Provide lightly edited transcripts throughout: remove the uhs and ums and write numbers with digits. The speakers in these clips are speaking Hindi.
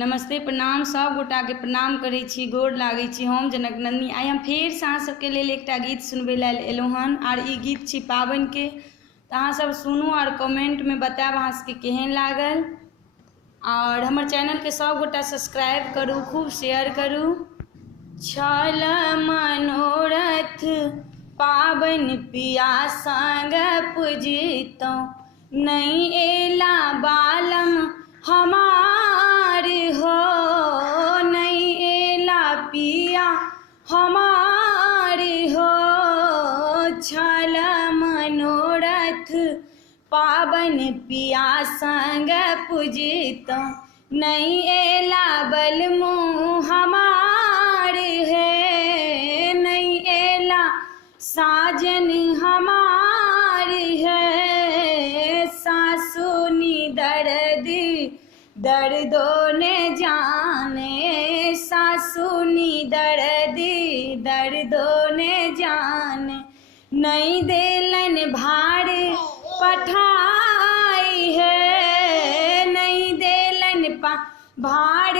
नमस्ते प्रणाम सब गोटा के प्रणाम करै छी, गोर लागै छी। हम जनक नंदिनी आइ हम फेर से अहाँ सबके लेल एकटा गीत सुनबै लेल एलहुँ हन और ई गीत छी पाबनि के। तो अहाँ सब सुनू और कमेंट में बताएब अहाँ सबके केहन लागल। और हमर चैनल के सब गोटा सब्सक्राइब करू, खूब शेयर करू। छल मनोरथ पाबनि पिया संग पूजितौं, नहीं एला बालम हमार हो, नहीं एला पिया हमार हो। छल मनोरथ पाबनि पिया संग पूजितौं, नहीं एला बलमु हमार है, नहीं एला साजन हमार है। सासुनी दर्दो ने जाने, सासुनी दर्दो ने जाने। नहीं देलन भार पठाई है, नहीं देलन भार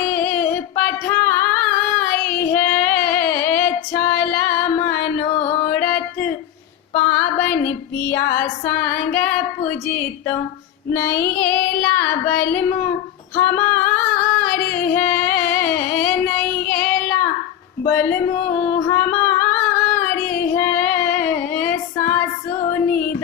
पठाई है। छल मनोरथ पाबनि पिया संग पूजितौं, नहीं एला बलमु हमार है, नहीं एला बलमु हमार है। सासुनी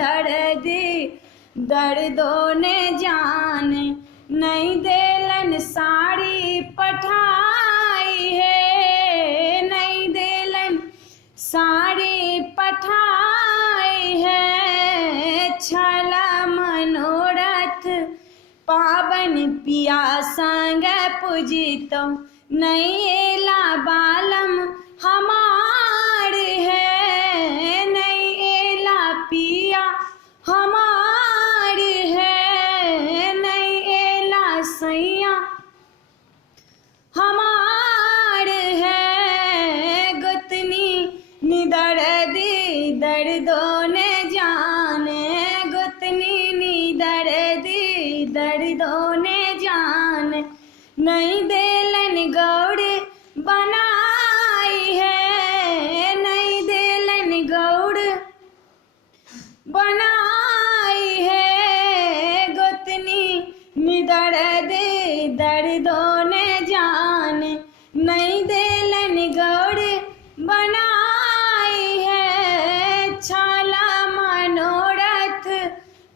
दर्दो ने जाने, नहीं देलन साड़ी पठाई है, नहीं देलन साड़ी पठाई है। छल मनोरथ पाबनि पिया संग पूजितौं, नहीं एला बालम हमार है, नहीं एला पिया हमार है, नहीं एला सैया हमार है। गोतनी दर्दो ने जाने, गोतनी दर्दो ने जाने। नहीं देलन गौड़ बनाई है, नहीं देलन गौड़ बनाई है। गोतनी दर्दो ने जाने, नहीं देलन गौड़ बनाई है। छल मनोरथ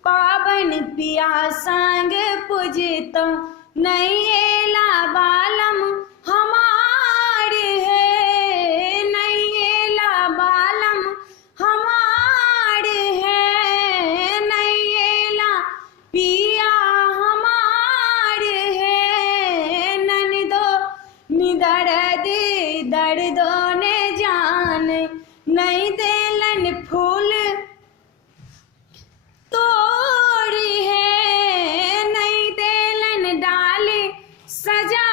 पाबनि पिया संग पूजितौं, नहीं एला बालम हमार है, नहीं एला बालम हमार है, नहीं एला पिया हमार है। ननदो दर्दो ने जाने, नहीं देलन फूल तोड़ी है, नहीं देलन डाली सजा